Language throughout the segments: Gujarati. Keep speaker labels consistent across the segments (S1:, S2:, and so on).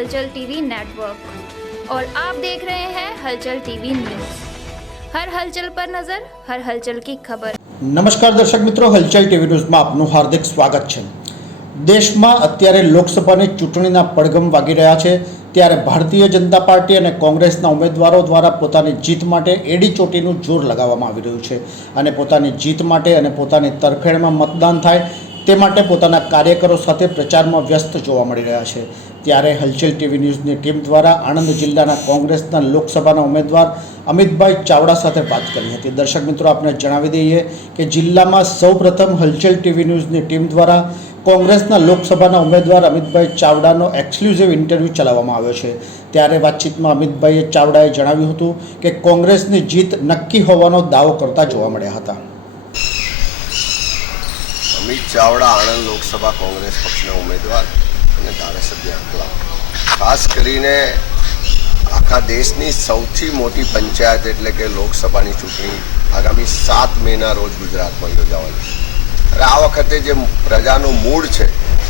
S1: हलचल टीवी नेटवर्क और आप देख रहे हैं हलचल टीवी न्यूज हर हलचल पर नजर हर हलचल की खबर
S2: નમસ્કાર દર્શક મિત્રો હલચલ ટીવી ન્યૂઝમાં આપનું હાર્દિક સ્વાગત છે દેશમાં અત્યારે લોકસભાની ચૂંટણીના પડઘમ વાગી રહ્યા છે ત્યારે ભારતીય જનતા પાર્ટી અને કોંગ્રેસના ઉમેદવારો દ્વારા પોતાની જીત માટે એડી ચોટીનું જોર લગાવવામાં આવી રહ્યું છે અને પોતાની જીત માટે અને પોતાની તરફેણમાં મતદાન થાય તે માટે પોતાના કાર્યકરો સાથે પ્રચારમાં વ્યસ્ત જોવા મળી રહ્યા છે ત્યારે હલચલ ટીવી ન્યૂઝની ટીમ દ્વારા આણંદ જિલ્લાના કોંગ્રેસના લોકસભાના ઉમેદવાર અમિતભાઈ ચાવડા સાથે વાત કરી હતી. દર્શક મિત્રો આપણે જણાવી દઈએ કે જિલ્લામાં સૌપ્રથમ હલચલ ટીવી ન્યૂઝની ટીમ દ્વારા કોંગ્રેસના લોકસભાના ઉમેદવાર અમિતભાઈ ચાવડાનો એક્સક્લુઝિવ ઇન્ટરવ્યૂ ચલાવવામાં આવ્યો છે. ત્યારે વાતચીતમાં અમિતભાઈએ ચાવડાએ જણાવ્યું હતું કે કોંગ્રેસની જીત નક્કી હોવાનો દાવો કરતા જોવા મળ્યા હતા.
S3: અમિત ચાવડા આણંદ લોકસભા કોંગ્રેસ પક્ષના ઉમેદવાર. અને ધારાસભ્ય આપવા. ખાસ કરીને આખા દેશની સૌથી મોટી પંચાયત એટલે કે લોકસભાની ચૂંટણી આગામી સાત મેના રોજ ગુજરાતમાં યોજાવાની છે. અને આ વખતે જે પ્રજાનું મૂડ છે,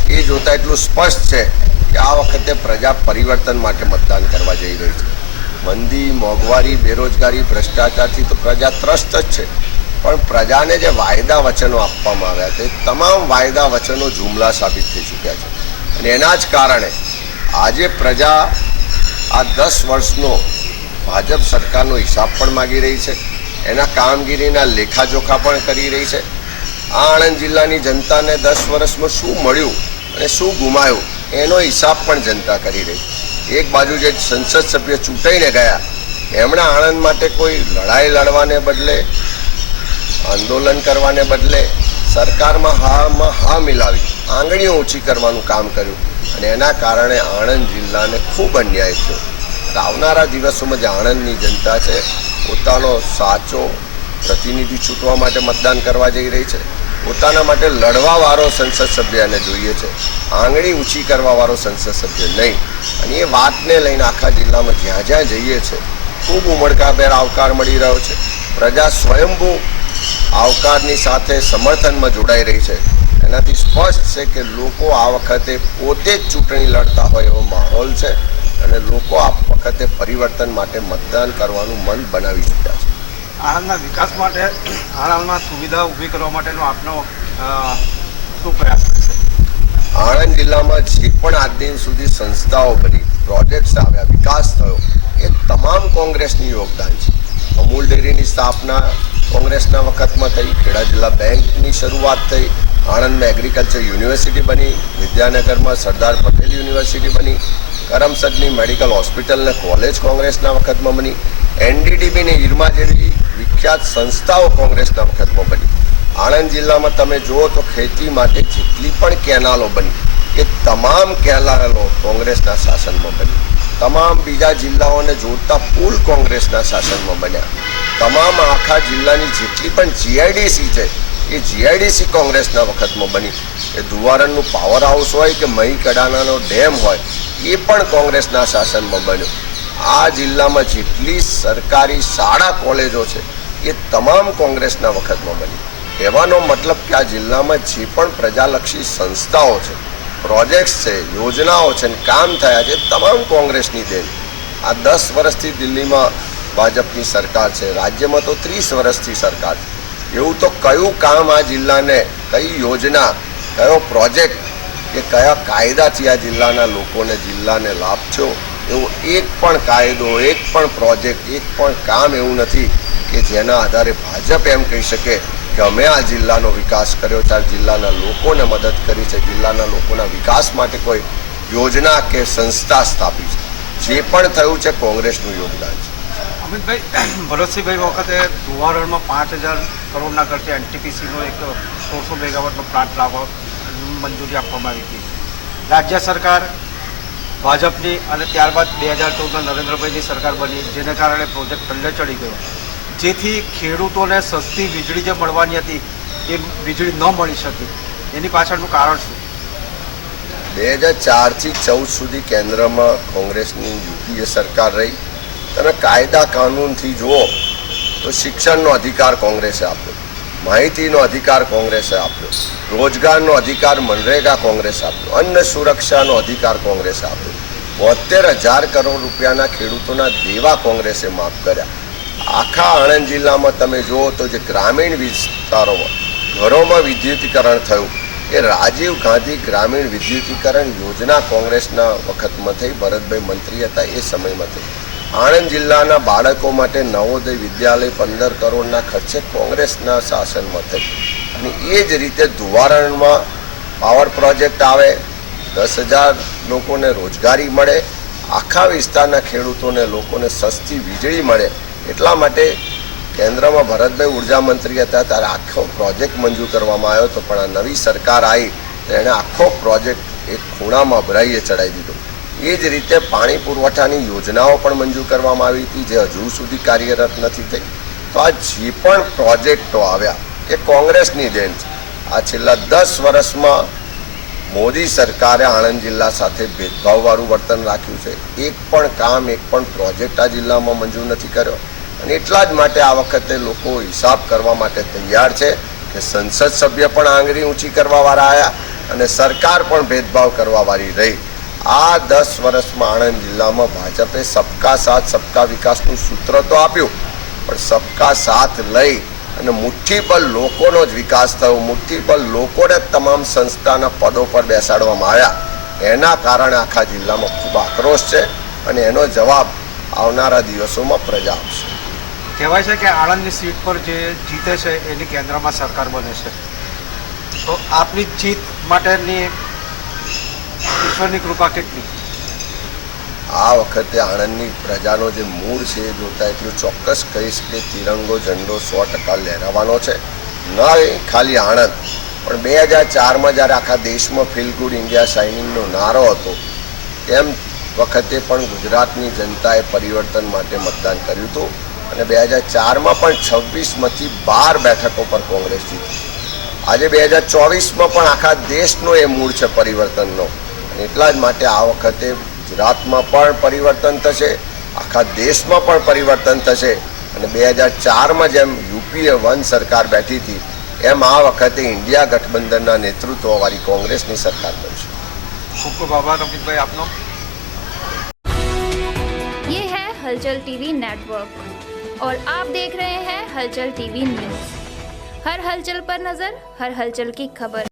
S3: એ જોતાં એટલું સ્પષ્ટ છે કે આ વખતે પ્રજા પરિવર્તન માટે મતદાન કરવા જઈ રહી છે. મંદી, મોંઘવારી, બેરોજગારી, ભ્રષ્ટાચારથી તો પ્રજા ત્રસ્ત જ છે. પણ પ્રજાને જે વાયદા વચનો આપવામાં આવ્યા છે તમામ વાયદા વચનો જુમલા સાબિત થઈ ચૂક્યા છે. અને એના જ કારણે આજે પ્રજા આ દસ વર્ષનો ભાજપ સરકારનો હિસાબ પણ માગી રહી છે. એના કામગીરીના લેખાજોખા પણ કરી રહી છે. આ આણંદ જિલ્લાની જનતાને દસ વર્ષમાં શું મળ્યું અને શું ગુમાયું એનો હિસાબ પણ જનતા કરી રહી એક બાજુ જે સંસદ સભ્ય ચૂંટાઈને ગયા, એમણે આણંદ માટે કોઈ લડાઈ લડવાને બદલે, આંદોલન કરવાને બદલે સરકારમાં હામાં હા મિલાવી. આંગળીઓ ઓછી કરવાનું કામ કર્યું અને એના કારણે આણંદ જિલ્લાને ખૂબ અન્યાય થયો. આવનારા દિવસોમાં જે આણંદની જનતા છે, પોતાનો સાચો પ્રતિનિધિ ચૂંટવા માટે મતદાન કરવા જઈ રહી છે. પોતાના માટે લડવાવાળો સંસદ સભ્યને જોઈએ છે. આંગળી ઊંચી કરવાવાળો સંસદ સભ્ય નહીં. અને એ વાતને લઈને આખા જિલ્લામાં જ્યાં જ્યાં જઈએ છે, ખૂબ ઉમળકાભેર આવકાર મળી રહ્યો છે. પ્રજા સ્વયંભૂ આવકારની સાથે સમર્થનમાં જોડાઈ રહી છે. એનાથી સ્પષ્ટ છે કે લોકો આ વખતે પોતે જ ચૂંટણી લડતા હોય એવો માહોલ છે અને લોકો આ વખતે પરિવર્તન માટે મતદાન કરવાનું મન બનાવી ચૂક્યા છે.
S4: આણંદના વિકાસ માટે આણંદમાં સુવિધા ઊભી કરવા માટેનો આપનો શું પ્રયાસ છે?
S3: આણંદ જિલ્લામાં જે પણ આજ દિન સુધી સંસ્થાઓ બની પ્રોજેક્ટ્સ આવ્યા વિકાસ થયો એ તમામ કોંગ્રેસની યોગદાન છે. અમૂલ ડેરીની સ્થાપના કોંગ્રેસના વખતમાં થઈ ખેડા જિલ્લા બેંકની શરૂઆત થઈ આણંદમાં એગ્રીકલ્ચર યુનિવર્સિટી બની, વિદ્યાનગરમાં સરદાર પટેલ યુનિવર્સિટી બની, કરમસદની મેડિકલ હોસ્પિટલ ને કોલેજ કોંગ્રેસના વખતમાં બની એનડીડીબી ને ઈરમા જેવી વિખ્યાત સંસ્થાઓ કોંગ્રેસના વખતમાં બની. આણંદ જિલ્લામાં તમે જુઓ તો ખેતી માટે જેટલી પણ કેનાલો બની એ તમામ કેનાલો કોંગ્રેસના શાસનમાં બની. તમામ બીજા જિલ્લાઓને જોડતા પુલ કોંગ્રેસના શાસનમાં બન્યા. તમામ આખા જિલ્લાની જેટલી પણ જીઆઈડીસી છે એ જીઆઈડીસી કોંગ્રેસના વખતમાં બની. એ ધુવારણનું પાવર હાઉસ હોય કે મહી કડાનાનો ડેમ હોય, એ પણ કોંગ્રેસના શાસનમાં બન્યો. આ જિલ્લામાં જેટલી સરકારી શાળા, કોલેજો છે, એ તમામ કોંગ્રેસના વખતમાં બની. કહેવાનો મતલબ કે આ જિલ્લામાં જે પણ પ્રજાલક્ષી સંસ્થાઓ છે પ્રોજેક્ટ્સ છે, યોજનાઓ છે ને કામ થયા છે તમામ કોંગ્રેસની દેન. આ દસ વર્ષથી દિલ્હીમાં ભાજપની સરકાર છે, રાજ્યમાં તો ત્રીસ વર્ષથી સરકાર છે. એવું તો કયું કામ આ જિલ્લાને, કઈ યોજના, કયો પ્રોજેક્ટ કે કયા કાયદાથી આ જિલ્લાના લોકોને જિલ્લાને લાભ થયો? એવો એક પણ કાયદો, એક પણ પ્રોજેક્ટ, એક પણ કામ એવું નથી કે જેના આધારે ભાજપ એમ કહી શકે કે અમે આ જિલ્લાનો વિકાસ કર્યો છે, આ જિલ્લાના લોકોને મદદ કરી છે, જિલ્લાના લોકોના વિકાસ માટે કોઈ યોજના કે સંસ્થા સ્થાપી છે. જે પણ થયું છે, કોંગ્રેસનું યોગદાન છે.
S4: અમિતભાઈ, ભરતસિંહભાઈ વખતે ધુવારણમાં પાંચ હજાર કરોડના ખર્ચે એનટીપીસીનો એક સોળસો મેગાવોટનો પ્લાન્ટ લાવવા મંજૂરી આપવામાં આવી હતી. રાજ્ય સરકાર ભાજપની અને ત્યારબાદ બે હજાર ચૌદમાં નરેન્દ્રભાઈની સરકાર બની, જેને કારણે પ્રોજેક્ટ ઠંડે ચડી ગયો. જેથી ખેડૂતોને સસ્તી વીજળી જે મળવાની હતી, એ વીજળી ન મળી શકી. એની પાછળનું કારણ શું?
S3: બે હજાર ચારથી ચૌદ સુધી કેન્દ્રમાં કોંગ્રેસની યુપીએ સરકાર રહી. તમે કાયદા કાનૂનથી જુઓ તો શિક્ષણનો અધિકાર કોંગ્રેસે આપ્યો. માહિતીનો અધિકાર કોંગ્રેસે આપ્યો. રોજગારનો અધિકાર મનરેગા કોંગ્રેસે આપ્યો. અન્ન સુરક્ષાનો અધિકાર કોંગ્રેસે આપ્યો. બોતેર હજાર કરોડ રૂપિયાના ખેડૂતોના દેવા કોંગ્રેસે માફ કર્યા. આખા આણંદ જિલ્લામાં તમે જુઓ તો જે ગ્રામીણ વિસ્તારોમાં ઘરોમાં વિદ્યુતીકરણ થયું, એ રાજીવ ગાંધી ગ્રામીણ વિદ્યુતીકરણ યોજના કોંગ્રેસના વખતમાં થઈ, ભરતભાઈ મંત્રી હતા એ સમયમાં થઈ. આણંદ જિલ્લાના બાળકો માટે નવોદય વિદ્યાલય પંદર કરોડના ખર્ચે કોંગ્રેસના શાસનમાં થઈ અને એ જ રીતે ધુવારણમાં પાવર પ્રોજેક્ટ આવે, દસ હજાર લોકોને રોજગારી મળે, આખા વિસ્તારના ખેડૂતોને લોકોને સસ્તી વીજળી મળે, એટલા માટે કેન્દ્રમાં ભરતભાઈ ઊર્જા મંત્રી હતા, ત્યારે આખો પ્રોજેક્ટ મંજૂર કરવામાં આવ્યો હતો, પણ આ નવી સરકાર આવી, તો એણે આખો પ્રોજેક્ટ એક ખૂણામાં ભરાઈએ ચડાવી દીધો. એ જ રીતે પાણી પુરવઠાની યોજનાઓ પણ મંજૂર કરવામાં આવી હતી, જે હજુ સુધી કાર્યરત નથી થઈ. તો આ જે પણ પ્રોજેક્ટો આવ્યા, એ કોંગ્રેસની દેન છે. આ છેલ્લા દસ વર્ષમાં મોદી સરકારે આણંદ જિલ્લા સાથે ભેદભાવવાળું વર્તન રાખ્યું છે. એક પણ કામ, એક પણ પ્રોજેક્ટ આ જિલ્લામાં મંજૂર નથી કર્યો. અને એટલા જ માટે આ વખતે લોકો હિસાબ કરવા માટે તૈયાર છે કે સંસદ સભ્ય પણ આંગળી ઊંચી કરવાવાળા આવ્યા અને સરકાર પણ ભેદભાવ કરવાવાળી રહી. આ દસ વર્ષમાં આણંદ જિલ્લામાં ભાજપે સબકા સાથ, સબકા વિકાસનું સૂત્ર તો આપ્યું. પણ સબકા સાથ લઈ અને મુઠ્ઠી પર લોકોનો જ વિકાસ થયો. મુઠ્ઠી પર લોકોને તમામ સંસ્થાના પદો પર બેસાડવામાં આવ્યા. એના કારણે આખા જિલ્લામાં ખૂબ આક્રોશ છે અને એનો જવાબ આવનારા દિવસોમાં પ્રજા આપશે.
S4: કહેવાય છે કે આણંદની સીટ પર જે જીતે છે એની કેન્દ્રમાં સરકાર બને છે. તો આપની જીત માટેની ઈશ્વરની કૃપા કેટલી?
S3: આ વખતે આણંદની પ્રજાનો જે મૂળ છે એ જોતા એટલું ચોક્કસ કહીશ કે તિરંગો, ઝંડો સો ટકા લહેરાવાનો છે. ન ખાલી આણંદ. પણ બે હજાર ચારમાં જ્યારે આખા દેશમાં ફીલ ગુડ ઇન્ડિયા શાઇનિંગનો નારો હતો તેમ વખતે પણ ગુજરાતની જનતાએ પરિવર્તન માટે મતદાન કર્યું હતું. અને બે હજાર ચારમાં પણ છવ્વીસમાંથી બાર બેઠકો પર કોંગ્રેસ જીતી. આજે બે હજાર ચોવીસમાં પણ આખા દેશનો એ મૂળ છે પરિવર્તનનો. એટલા જ માટે આ વખતે ગુજરાતમાં પણ પરિવર્તન થશે આખા દેશમાં પણ પરિવર્તન થશે અને બે હજાર ચારમાં જેમ યુપીએ વન સરકાર બેઠી હતી એમ આ વખતે ઇન્ડિયા ગઠબંધનના નેતૃત્વવાળી કોંગ્રેસની સરકાર બનશે
S4: ખૂબ ખૂબ આભાર અમિતભાઈ આપનો
S1: ये है हलचल टीवी नेटवर्क और आप देख रहे हैं हलचल टीवी न्यूज हर हलचल पर नजर हर हलचल की खबर